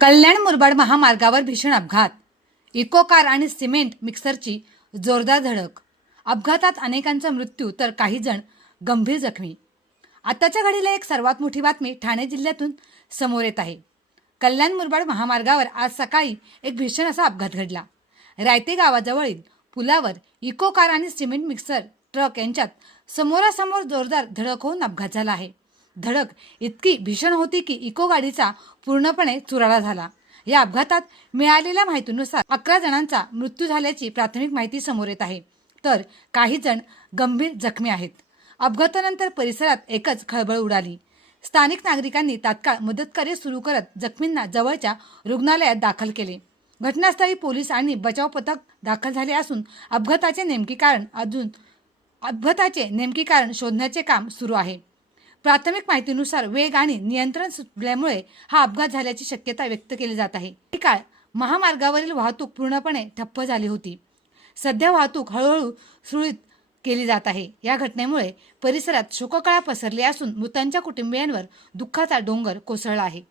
कल्याण मुरबाड महामार्गावर भीषण अपघात. इको कार आणि सिमेंट मिक्सरची जोरदार धडक. अपघातात अनेकांचा मृत्यू तर काही जण गंभीर जखमी. आताच्या घडीला एक सर्वात मोठी बातमी ठाणे जिल्ह्यातून समोर येत आहे. कल्याण मुरबाड महामार्गावर आज सकाळी एक भीषण असा अपघात घडला. रायते गावाजवळील पुलावर इको कार आणि सिमेंट मिक्सर ट्रक यांच्यात समोरासमोर जोरदार धडक होऊन अपघात झाला आहे. धडक इतकी भीषण होती की इको गाडीचा पूर्णपणे चुराडा झाला. या अपघातात मिळालेल्या माहितीनुसार 11 जणांचा मृत्यू झाल्याची प्राथमिक माहिती समोर येत आहे, तर काही जण गंभीर जखमी आहेत. अपघातानंतर परिसरात एकच खळबळ उडाली. स्थानिक नागरिकांनी तात्काळ मदतकार्य सुरू करत जखमींना जवळच्या रुग्णालयात दाखल केले. घटनास्थळी पोलीस आणि बचाव पथक दाखल झाले असून अपघाताचे नेमके कारण शोधण्याचे काम सुरू आहे. प्राथमिक माहितीनुसार वेग आणि नियंत्रण सुटल्यामुळे हा अपघात झाल्याची शक्यता व्यक्त केली जात आहे. काही काळ महामार्गावरील वाहतूक पूर्णपणे ठप्प झाली होती. सध्या वाहतूक हळूहळू सुरळीत केली जात आहे. या घटनेमुळे परिसरात शोककळा पसरली असून मृतांच्या कुटुंबियांवर दुःखाचा डोंगर कोसळला आहे.